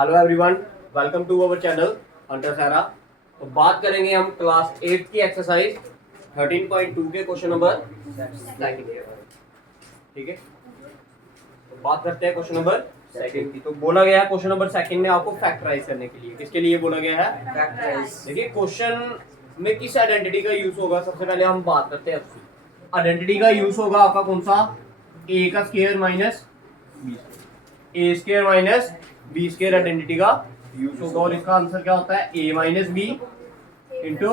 Hello everyone, welcome to our channel hunter Sara. तो बात करेंगे हम क्लास 8 की एक्सरसाइज 13.2 के क्वेश्चन नंबर सेकंड के बारे में। ठीक है, तो बात करते हैं क्वेश्चन नंबर सेकंड की। तो बोला गया है क्वेश्चन नंबर सेकंड में आपको फैक्टराइज करने के लिए। किसके लिए बोला गया है? फैक्टराइज। देखिए क्वेश्चन में किस आइडेंटिटी का यूज होगा, सबसे पहले हम बात करते हैं उसकी। आइडेंटिटी का यूज होगा आपका कौन सा? ए का square minus B, A square minus B square identity का यूज होगा। और इसका आंसर क्या होता है? A minus B into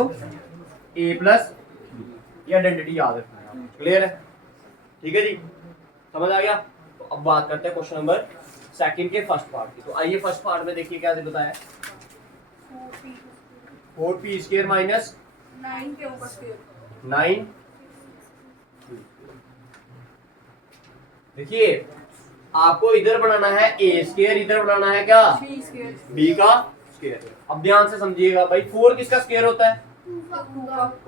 A plus B. ये आइडेंटिटी याद रखना है। क्लियर है? ठीक है जी, समझ आ गया। तो अब बात करते हैं क्वेश्चन नंबर सेकंड के फर्स्ट पार्ट की। तो आइए फर्स्ट पार्ट में देखिए क्या बताया। 4p square minus 9। देखिए आपको इधर बनाना है ए स्क्वायर, इधर बनाना है क्या? बी का स्क्वायर। अब ध्यान से समझिएगा भाई, 4 किसका स्क्वायर होता है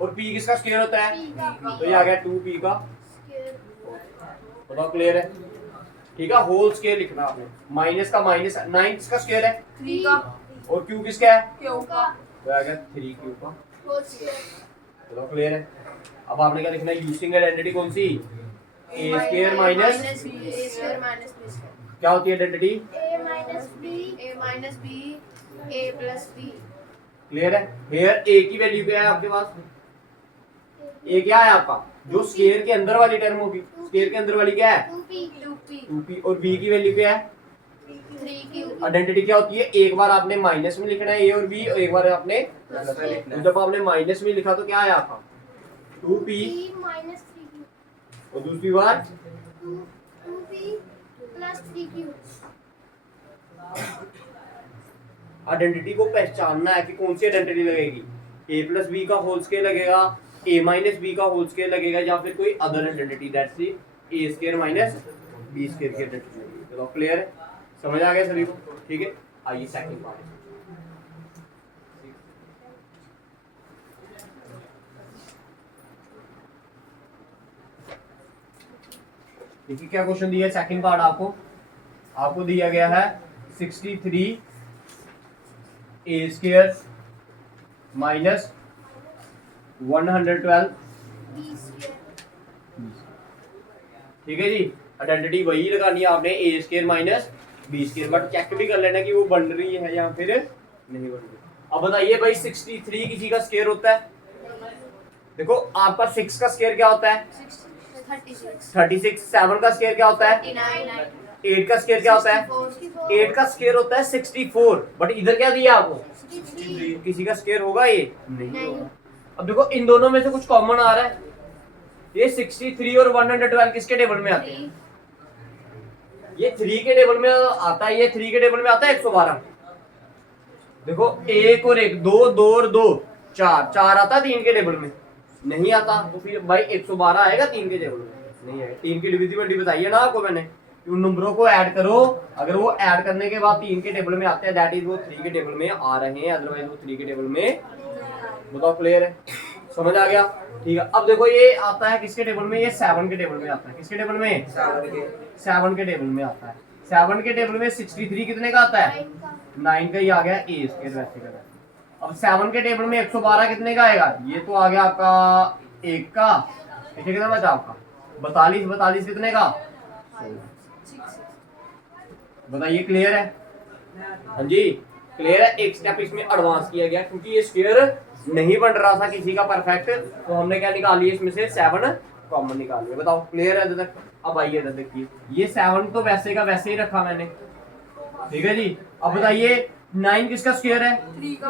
और p किसका स्क्वायर होता है? तो ये आ गया 2p का। बताओ क्लियर है? ठीक है, होल स्क्वायर लिखना आपने। माइनस का माइनस 9 किसका स्क्वायर है? 3 का। और q किसका है? क्यू का। तो आ गया 3q का। बताओ क्लियर है? अब आपने क्या लिखना है? यूजिंग आइडेंटिटी कौन सी? ए स्क्वायर माइनस क्या होती है identity? A minus B A plus B. Clear है? हेयर ए की वैल्यू क्या है आपके पास? ए क्या है आपका? जो स्क्वायर के अंदर वाली टर्म होगी। स्क्वायर के अंदर वाली क्या है? 2p। और बी की वैल्यू क्या है? 3q। आइडेंटिटी क्या होती है? एक बार आपने माइनस में लिखना है ए और बी, और एक बार आपने प्लस में लिखना है। जब आपने माइनस में लिखा तो क्या है आपका? 2p माइनस 3q और दूसरी बार 2p प्लस 3q। आइडेंटिटी को पहचानना है कि कौन सी आइडेंटिटी लगेगी। ए प्लस बी का होल स्क्वायर लगेगा, ए माइनस बी का होल स्क्वायर लगेगा, या फिर कोई other identity that's A square minus B square की आइडेंटिटी लगेगी। चलो क्लियर है? समझ आ गया सभी को? ठीक है, आइए सेकंड पार्ट। देखिए क्या क्वेश्चन दिया है सेकंड पार्ट आपको दिया गया है 63 ए स्क्वायर माइनस 112। ठीक है जी, आइडेंटिटी वही लगानी है आपने, A square minus B square. But check भी कर लेना कि वो बन रही है या फिर नहीं बन रही। अब बताइए भाई, 63 किसी का स्क्वायर होता है? देखो आपका 6 का स्क्वायर क्या होता है? 36। 7 का स्क्वायर क्या होता है? 8 का स्क्वायर क्या होता है? 8 का स्क्वायर होता है 64। बट इधर क्या दिया आपको? 63। किसी का स्क्वायर होगा ये? नहीं होगा। अब देखो इन दोनों में से कुछ कॉमन आ रहा है। ये 63 और 112 किसके टेबल में आते हैं? ये 3 के टेबल में आता है, ये 3 के टेबल में आता है 112। देखो 1 और 1, 2 और 2 4 आता है 3 के टेबल में? नहीं आता। तो फिर भाई 112 आएगा 3 के टेबल में? नहीं आएगा। 3 की डिविजिबिलिटी बताइए ना आपको मैंने, उन नंबरों को ऐड करो। अगर वो ऐड करने के बाद 3 के टेबल में आते हैं, दैट इज वो 3 के टेबल में आ रहे हैं, अदरवाइज वो 3 के टेबल में। बताओ क्लियर है? समझ आ गया? ठीक है, अब देखो ये आता है किसके टेबल में? ये 7 के टेबल में आता है। किसके टेबल में? 7 के टेबल में आता है। 7 के टेबल में 63 कितने का आता है? 9 का ही आ गया ए स्क्वायर वैसे का। अब 7 के टेबल में 112 कितने का आएगा? ये तो आ गया आपका 1 का। कितना बचा आपका? 42 कितने का? बताइए क्लियर है? हाँ जी क्लियर है। एक स्टेप इसमें एडवांस किया गया क्योंकि ये स्क्वायर नहीं बन रहा था किसी का परफेक्ट, तो हमने क्या निकाल लिया इसमें से? 7 कॉमन निकाल लिया। बताओ क्लियर है इधर तक? अब आइए इधर देखिए, ये 7 तो वैसे का वैसे ही रखा मैंने। ठीक है जी, अब बताइए 9 किसका स्क्वायर है? 3 का।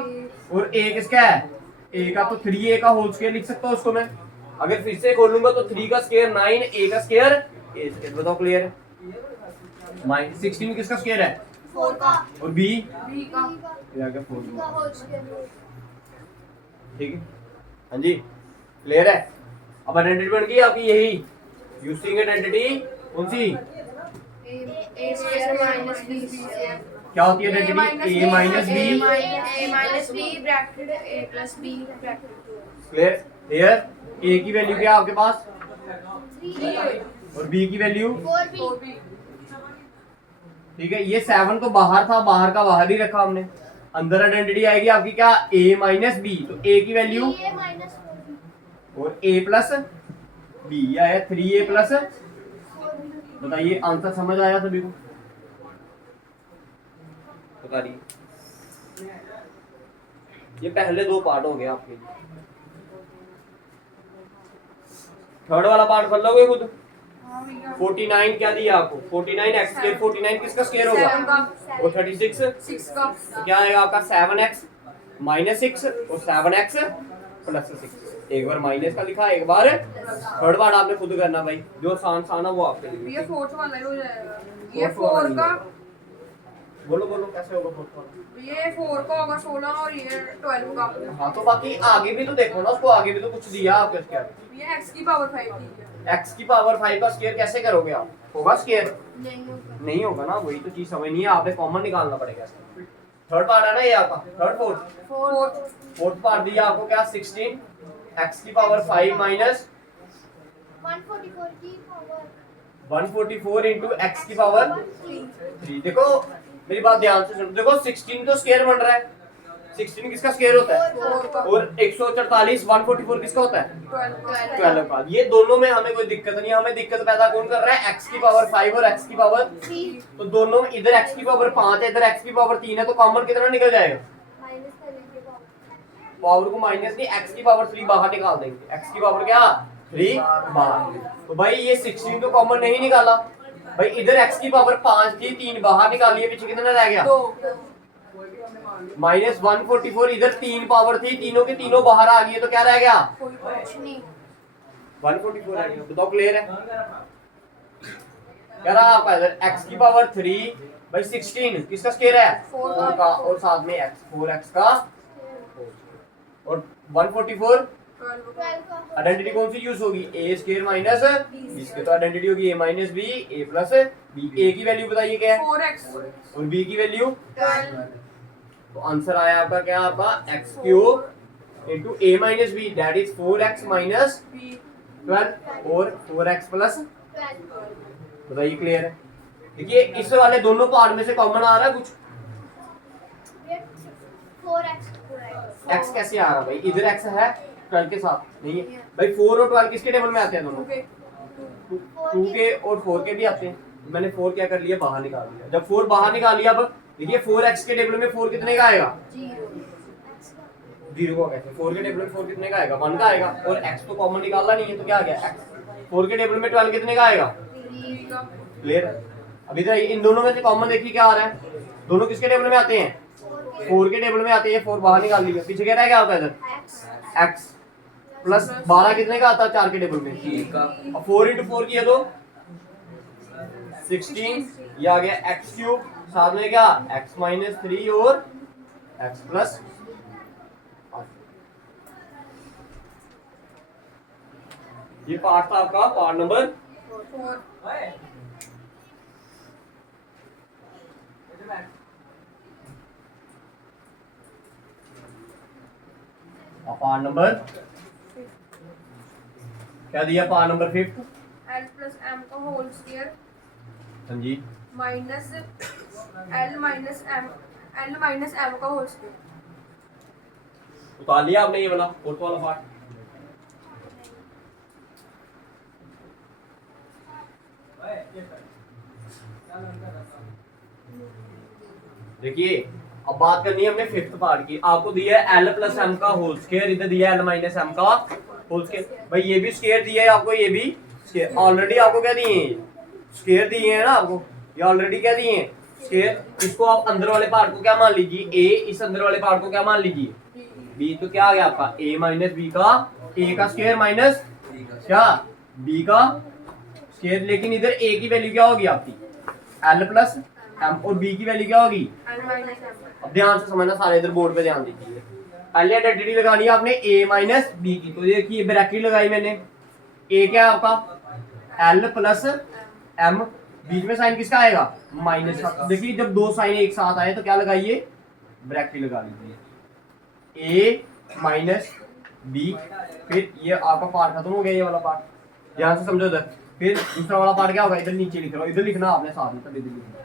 और ए किसका है? ए का। तो 3a का होल स्क्वायर लिख सकता हूँ उसको मैं। अगर फिर से खोलूंगा तो 3 का स्क्वायर 9, ए का स्क्वायर ए स्क्वायर। बताओ क्लियर है? 16 किसका स्क्वायर है? 4 का। और बी का। 4। ठीक है, हाँ जी क्लियर है? अब आइडेंटिटी बन गई आपकी यही। यूजिंग आइडेंटिटी कौन सी? A square minus B square. क्या होती है identity? A minus B bracket A plus B bracket. Clear? Here A की वैल्यू क्या है आपके पास? 3 और बी की वैल्यू? 4b। ठीक है, ये 7 तो बाहर था, बाहर का बाहर ही रखा हमने। अंदर आइडेंटिटी आएगी आपकी क्या, a माइनस बी, तो a की वैल्यू 3a minus 4b और a प्लस बी आया 3a प्लस। 4b। बताइए आंसर समझ आया सभी को, बता रही। ये पहले दो पार्ट हो गए आपके लिए। थर्ड वाला पार्ट कर लोगे खुद। 49 क्या दिया आपको, 49 एक्स स्क्वायर, 49 किसका स्क्वायर होगा, और 36 तो क्या आएगा आपका 7x माइनस 6 और 7x प्लस 6। एक बार माइनस का लिखा, एक बार थर्ड पार्ट आपने खुद करना भाई, जो आसान सा ना वो आपके लिए। ये फोर्थ वाला ही हो जाएगा। Fourth ये वाला 4 नहीं का, बोलो बोलो कैसे होगा फोर्थ वाला। ये 4 का होगा 16 और ये 12 का। हाँ तो बाकी आगे भी तो देखो ना, उसको आगे भी तो कुछ दिया आपके उसके आगे। ये x की पावर 5 की है। x की पावर 5 का स्क्वायर कैसे करोगे आप, होगा स्क्वायर, नहीं होगा। नहीं होगा ना, वही तो चीज समझ नहीं है, आपने कॉमन निकालना पड़ेगा इसका। थर्ड पार्ट है ना ये आपका, थर्ड फोर्थ। फोर्थ पार्ट दिया आपको क्या 16 x की पावर 5 माइनस 144 की पावर 144 इंटू एक्स की पावर 3। देखो मेरी बात ध्यान से सुनो, देखो 16 तो स्क्वायर बन रहा है, 16 किसका स्क्वायर होता है, और 144 144 किसका होता है 12 का। ये दोनों में हमें कोई दिक्कत नहीं है, हमें दिक्कत पैदा कौन कर रहा है, x की पावर 5 और x की पावर 3 तो दोनों में इधर x की पावर 5 है, इधर x की पावर 3 है, तो कॉमन कितना निकल जाएगा, माइनस कर लीजिए पावर। पावर को माइनस नहीं, x की पावर 3 बाहर निकाल देंगे, x की पावर क्या 3 बाहर। तो भाई ये 16 तो कॉमन नहीं निकाला भाई, इधर x की पावर 5 थी, 3 बाहर निकाली है, पीछे कितना रह गया माइनस 144, इधर 3 पावर थी, तीनों के तीनों बाहर आ गई है, तो क्या रह गया कुछ नहीं। 144 रह गया। बताओ क्लियर है, कह रहा आपका इधर x की पावर 3 भाई 16 किसका स्क्वायर है 4 का, और साथ में x 4x का, और 144 12 का आइडेंटिटी कौन सी यूज होगी, a square minus b square, तो आइडेंटिटी होगी a minus b, a plus b। a की वैल्यू बताइए क्या है 4x और b की वैल्यू, 12 तो आंसर आया आपका क्या, आपका x cube into a minus b, that is 4x minus b 12 और 4x प्लस। 12 बताइए क्लियर है। देखिए इस वाले दोनों पार्ट में से कॉमन आ रहा है कुछ, ये 4x पूरा है। x कैसे आ रहा है भाई, इधर x है 12 के साथ नहीं है भाई, 4 और 12 किसके टेबल में आते हैं दोनों, 2 के और 4 के भी आते हैं। मैंने 4 क्या कर लिया, बाहर निकाल लिया, जब 4 बाहर निकाल लिया, अब देखिए 4x के टेबल में 4 कितने का आएगा 0 का, कैसे 4 के टेबल में 4 कितने का आएगा 1 का आएगा, और x तो कॉमन निकालना नहीं है, तो क्या आ गया x 4 के टेबल में 12 कितने का आएगा, 3 का क्लियर। अभी तो इन दोनों में से कॉमन देखिए क्या आ रहा है, दोनों किसके टेबल में आते हैं 4 के टेबल में आते हैं, 4 बाहर निकाल लिया, पीछे क्या रह गया आपका इधर x प्लस 12 कितने का आता है 4 के टेबल में 3 का, और 4 इंटू 4 किया तो 16, ये आ गया x क्यूब, साथ में क्या x माइनस 3 और x प्लस। ये पार्ट था आपका पार्ट नंबर 4 पार्ट नंबर क्या दिया, part number 5 l plus m का होल स्क्वायर हाँ जी, माइनस l माइनस m का होल स्क्वायर। उतार लिया आपने ये वाला फोर्थ वाला पार्ट। देखिए अब बात करनी है हमने फिफ्थ पार्ट की, आपको दिया है एल प्लस एम का होल स्क्वायर, इधर दिया है एल माइनस एम का होल स्क्वायर, भाई ये भी स्क्वायर दिया है आपको, ये भी स्क्वायर ऑलरेडी आपको क्या दिए हैं, स्क्वायर दिए हैं ना आपको, ये ऑलरेडी क्या दिए हैं स्क्वायर। इसको आप अंदर वाले पार्ट को क्या मान लीजिए a, इस अंदर वाले पार्ट को क्या मान लीजिए b, तो क्या आ गया आपका a माइनस बी का a का स्क्वायर माइनस क्या b का स्क्वायर, लेकिन इधर a की वैल्यू क्या होगी आपकी l प्लस m और b की वैल्यू क्या होगी। l माइनस m अब ध्यान से समझना सारे, इधर बोर्ड पे ध्यान दीजिए, पहले आइडेंटिटी लगानी है आपने a माइनस बी की, तो देखिए ब्रैकेट लगाई मैंने, a क्या है आपका l प्लस m, बीच में साइन किसका आएगा माइनस का। देखिए जब दो साइन एक साथ आए तो क्या लगाइए ब्रैकेट लगा लीजिए, a माइनस बी, फिर ये आपका पार्ट खत्म हो गया, ये वाला पार्ट ध्यान से समझो इधर, फिर दूसरा वाला पार्ट क्या होगा, इधर नीचे लिख रहा हूँ, इधर लिखना आपने साथ में, तब इधर लिखना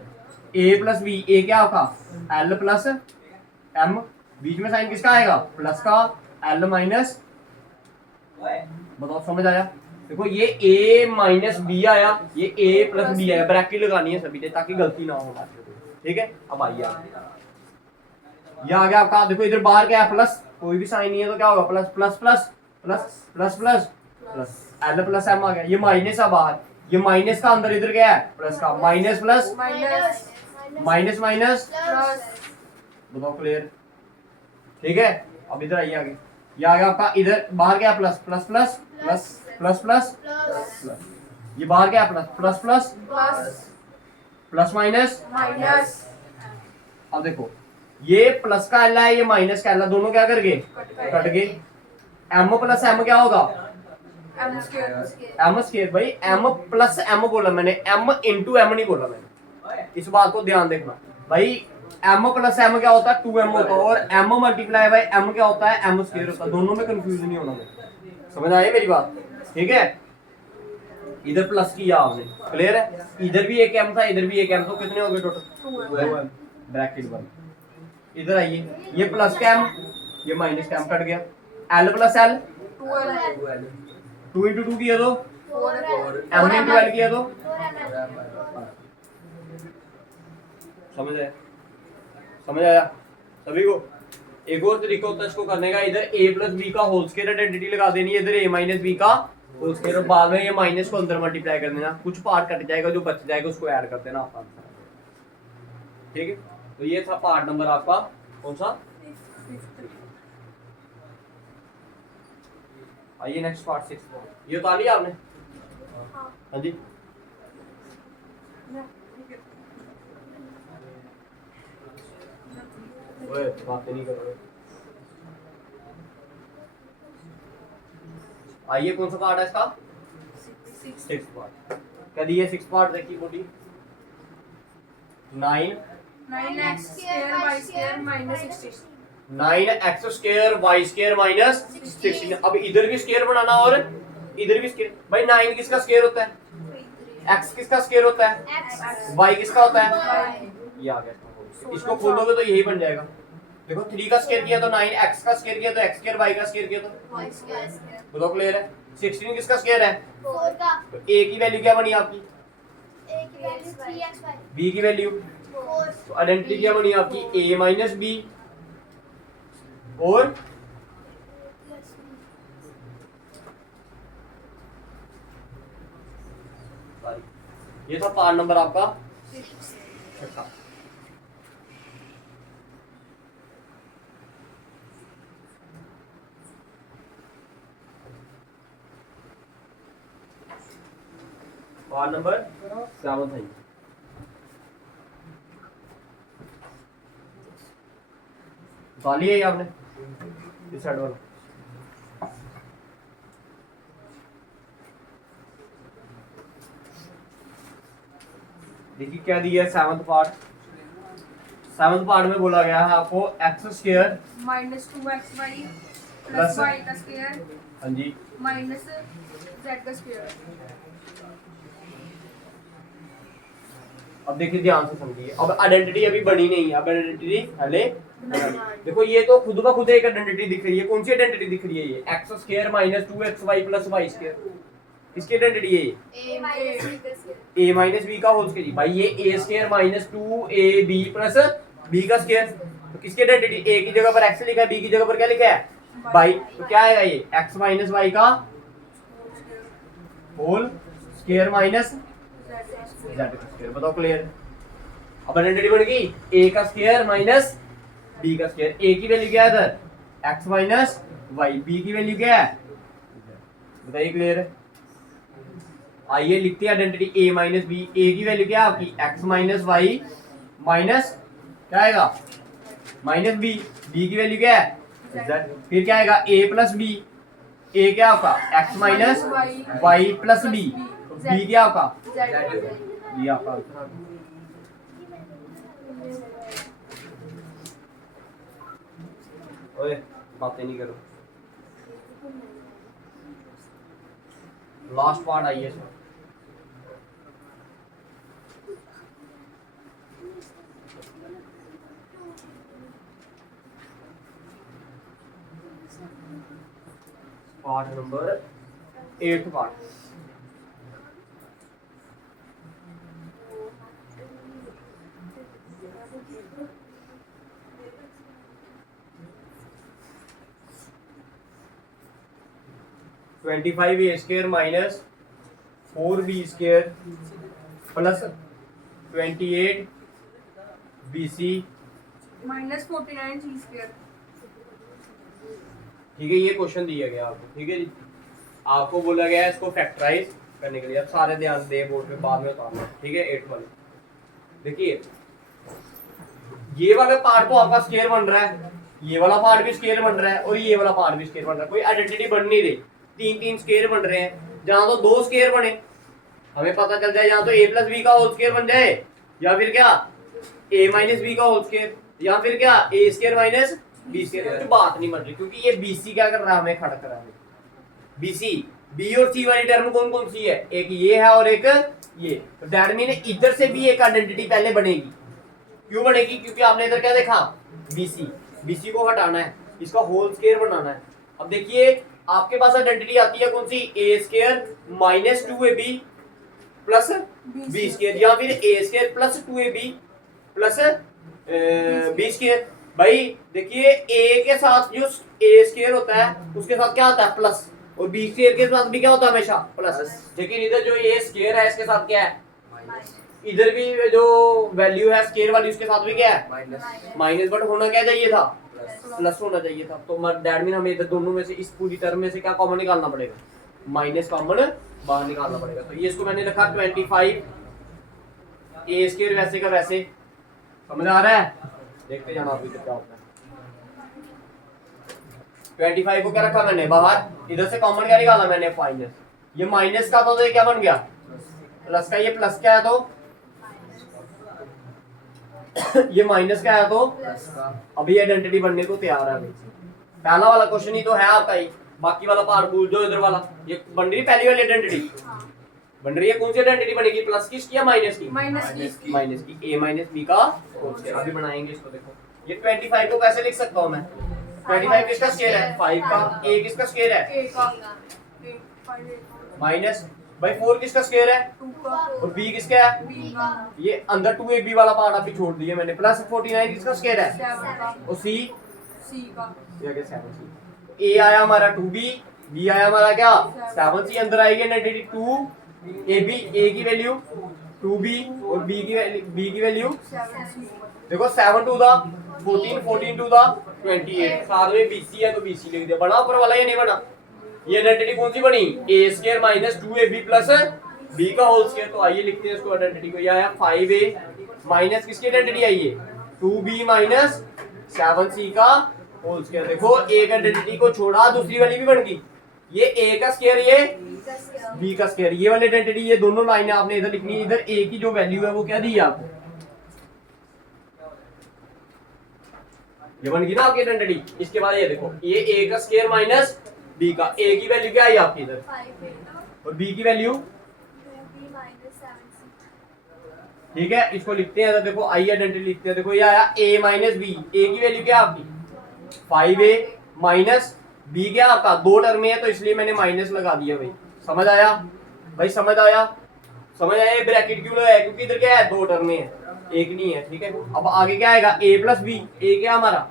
ए प्लस बी, ए क्या आपका एल प्लस एम, बीच में साइन किसका आएगा प्लस का, एल माइनस, बताओ समझ आया। देखो ये a माइनस बी आया, ये a प्लस बी आया, ब्रैकेट लगानी है सभी ने ताकि गलती ना हो हमारे से, ठीक है। अब आइए ये आ गया आपका, देखो इधर बाहर क्या है प्लस, कोई भी साइन नहीं है तो क्या होगा plus plus plus plus plus plus plus, L plus M आ गया, ये माइनस है बाहर, ये माइनस का अंदर इधर क्या है प्लस का, minus plus minus minus minus, plus बताओ क्लियर, ठीक है। अब इधर आइए आगे, ये आ गया आपका, इधर बाहर क्या plus plus plus plus plus plus plus, ये बाहर क्या plus plus plus plus plus minus minus. अब देखो ये प्लस का एल है, ये माइनस का एल है, दोनों क्या कर गए कट गए, एम प्लस एम क्या होगा एम स्क्वायर। एम स्क्वायर, भाई एम प्लस एम बोला मैंने, एम इंटू एम नहीं बोला मैंने, इस बात को ध्यान देखना भाई, एम प्लस एम क्या होता है 2m होता है, और एम मल्टीप्लाई बाय एम क्या होता है एम स्क्वायर होता है, दोनों में कंफ्यूज नहीं होना है, समझ आई मेरी बात, ठीक है। इधर प्लस किया आपने, क्लियर है, इधर भी एक एम था इधर भी एक एम, तो कितने हो गए टोटल, ब्रैकेट बंद। इधर आइए, ये प्लस का एम, ये माइनस का एम कट गया, एल प्लस एल, 2 इंटू 2 किया तो एम इंटू एल किया तो, समझ आया, समझ आया सभी को। एक और तरीका होता है इसको करने का, इधर a प्लस बी का होल स्क्वायर आइडेंटिटी लगा देनी है, इधर a माइनस बी का होल स्क्वायर, और बाद में ये माइनस को अंदर मल्टीप्लाई कर देना, कुछ पार्ट कट जाएगा, जो बच जाएगा उसको ऐड कर देना आप, ठीक है। तो ये था पार्ट नंबर आपका कौन सा, आइए नेक्स्ट पार्ट 6, ये उतार लिया आपने, हाँ जी। ओए बातें नहीं कर रहे, आइए कौन सा पार्ट है इसका, 6 पार्ट, क्या दिया 6 पार्ट देखिए, 9 9x square y square minus 16। 9x square Y square minus 16, अब इधर भी स्क्वायर बनाना और इधर भी स्क्वायर, भाई 9 किसका स्क्वायर होता है, x किसका स्क्वायर होता है, y किसका होता है, ये आ गया, इसको खोलोगे तो यही बन जाएगा। देखो 3 का स्क्वायर किया तो 9, x का स्क्वायर किया तो x स्क्वायर, y का स्क्वायर किया तो बताओ क्लियर है। 16 किसका स्क्वायर है, 4 का, तो a की वैल्यू क्या बनी आपकी, a की वैल्यू 3x, b की वैल्यू, 4, तो आइडेंटिटी क्या बनी आपकी a माइनस b, और ये था पार्ट नंबर आपका 6। पार्ट नंबर 7 था ये, डालिए आपने इस साइड वाला, देखिए क्या दिया है 7th पार्ट, 7th पार्ट में बोला गया है आपको x square minus 2xy plus plus y का स्क्वायर हाँ जी माइनस z का स्क्वायर। अब देखिए ध्यान से समझिए, अब आइडेंटिटी अभी बनी नहीं है, अब आइडेंटिटी पहले देखो, ये तो खुद ब खुद एक आइडेंटिटी दिख रही है, कौन सी आइडेंटिटी दिख रही है, ये x square minus 2xy plus y square, इसकी आइडेंटिटी है ये a माइनस b का स्क्वायर, a माइनस बी का होल स्क्वायर, भाई ये a square minus 2ab plus b का स्क्वायर, तो किसकी आइडेंटिटी, a की जगह पर x लिखा है, b की जगह पर क्या लिखा है y, तो क्या आएगा ये x माइनस y का होल स्क्वायर माइनस z का स्क्वायर, बताओ क्लियर। अब आइडेंटिटी बन गई a का स्क्वायर माइनस b का स्क्वायर, a की वैल्यू क्या है इधर x माइनस y, b की वैल्यू क्या है, बताइए क्लियर है। आइए लिखते हैं identity a minus B, a की वैल्यू क्या है आपकी x माइनस वाई माइनस क्या आएगा माइनस बी, b की वैल्यू क्या है z, फिर क्या आएगा a प्लस बी, a क्या आपका x minus Y plus B, b क्या आपका ये आपका आंसर आ गया। ओए बातें नहीं करो, लास्ट पार्ट आइए sir, part number 8 part. Twenty five A square minus 4b square plus 28 BC minus 49 C square. ठीक है, ये क्वेश्चन दिया गया आपको। ठीक है जी, आपको बोला गया है इसको फैक्टराइज करने के लिए। अब सारे ध्यान दे बोर्ड पे, बाद में उतारना। ठीक है, 8 वाले देखिए, ये वाला पार्ट तो आपका स्क्वायर बन रहा है, ये वाला पार्ट भी स्क्वायर बन रहा है और ये वाला पार्ट भी स्क्वायर बन रहा है। कोई आइडेंटिटी बन नहीं रही, तीन तीन स्क्वायर बन रहे हैं। जहां तो 2 स्क्वायर बने, हमें पता चल जाए यहाँ तो a प्लस बी का होल स्क्वायर बन जाए, या फिर क्या a माइनस बी का होल स्क्वायर, या फिर क्या a square minus B square. कुछ बात नहीं बन रही, क्योंकि ये BC क्या कर रहा है, हमें खड़ा कर रहा है। BC, B और C वाली टर्म कौन कौन सी है, एक ये है और एक ये। तो दैट मीन इधर से भी एक आइडेंटिटी पहले बनेगी। क्यों बनेगी, क्योंकि आपने इधर क्या देखा, BC को हटाना है, इसका होल स्क्वायर बनाना है। अब देखिए आपके पास आइडेंटिटी आती है कौन सी, a square minus 2ab plus b square, या फिर a square plus 2ab plus b square. भाई देखिए a के साथ जो a स्क्वायर होता है उसके साथ क्या होता है, प्लस, और b स्क्वायर के साथ भी क्या होता है, हमेशा प्लस। लेकिन इधर जो a स्क्वायर है इसके साथ क्या है, इधर भी जो वैल्यू है स्क्वायर वाली उसके साथ भी क्या है, माइनस। बट होना क्या चाहिए था, प्लस होना चाहिए था। तो दैट मीन हमें इधर दोनों में से, इस पूरी टर्म में से क्या कॉमन निकालना पड़ेगा, माइनस कॉमन बाहर निकालना पड़ेगा। तो ये इसको मैंने लिखा 25 a स्क्वायर वैसे का वैसे। समझ आ रहा है, देखते जाना अभी तो क्या होता है। 25 को क्या रखा मैंने बाहर, इधर से कॉमन क्या निकाला मैंने, माइनस। ये माइनस का तो ये क्या बन गया, प्लस का। ये प्लस क्या है तो ये माइनस का है तो अभी आइडेंटिटी बनने को तैयार है। पहला वाला क्वेश्चन ही तो है आपका ही, बाकी वाला पार्ट भूल जो इधर वाला। ये बन रही पहली वाली आइडेंटिटी बन रही है, कौन सी आइडेंटिटी बनेगी, प्लस की या माइनस की, माइनस की। a माइनस b का होल स्क्वायर। अभी बनाएंगे इसको। देखो ये 25 को कैसे लिख सकता हूं मैं, 25 किसका स्क्वायर है, 5 का। a किसका स्क्वायर है, माइनस भाई 4 किसका स्क्वायर है, 2 का, और b किसका है, ये अंदर 2ab वाला पार्ट अभी छोड़ दिया मैंने। प्लस 49 किसका स्क्वायर है, 7 का, और c का, ये क्या 7c। a आया हमारा 2b, b आया हमारा क्या 7c। अंदर आएगी आइडेंटिटी 2ab, a की वैल्यू 2b और b की वैल्यू 7 देखो 7 टू द 14, 14 टू द 28। साथ में BC है तो BC लिख दिया। बना ऊपर वाला या नहीं बना, ये आइडेंटिटी कौन सी बनी, a square minus 2ab plus b का होल स्क्वायर। तो आइए लिखते हैं इसको आइडेंटिटी को। ये आया 5a माइनस किसकी आइडेंटिटी आई है, 2b माइनस 7c का होल स्क्वायर। देखो एक आइडेंटिटी को छोड़ा दूसरी वाली भी बन गई। ये a का स्क्वायर, ये b का स्क्वायर, ये वाली आइडेंटिटी। ये दोनों लाइनें आपने इधर लिखनी है। इधर a की जो वैल्यू है वो क्या दी है आपको, ये बन गई ना आपकी आइडेंटिटी। इसके बाद ये देखो, ये a का स्क्वायर माइनस b का, a की वैल्यू क्या आई आपकी इधर, और b की वैल्यू, ठीक है। इसको लिखते हैं, तो देखो आई आइडेंटिटी लिखते हैं। देखो ये आया a माइनस b, a की वैल्यू क्या आपकी 5a माइनस b क्या आपका, 2 टर्म में है तो इसलिए मैंने माइनस लगा दिया। भाई समझ आया, भाई समझ आया, समझ आया। ये ब्रैकेट क्यों लगाया, क्योंकि इधर क्या है 2 टर्म में है, एक नहीं है। ठीक है, अब आगे क्या आएगा, a प्लस b, a क्या हमारा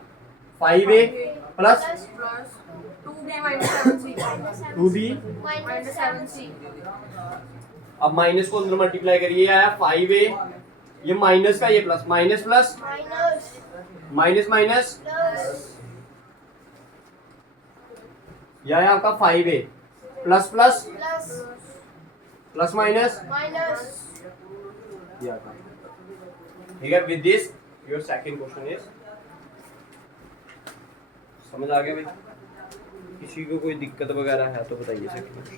5a plus 2b minus 7c, 2b minus 7c, अब माइनस को अंदर मल्टीप्लाई करिए, आया 5a, ये माइनस का, ये plus, minus plus minus minus, यह है आपका 5a plus plus plus minus. ठीक है, with this your second question is, समझ आ गया भाई। किसी को कोई दिक्कत वगैरह है तो बताइए सेकंड क्वेश्चन।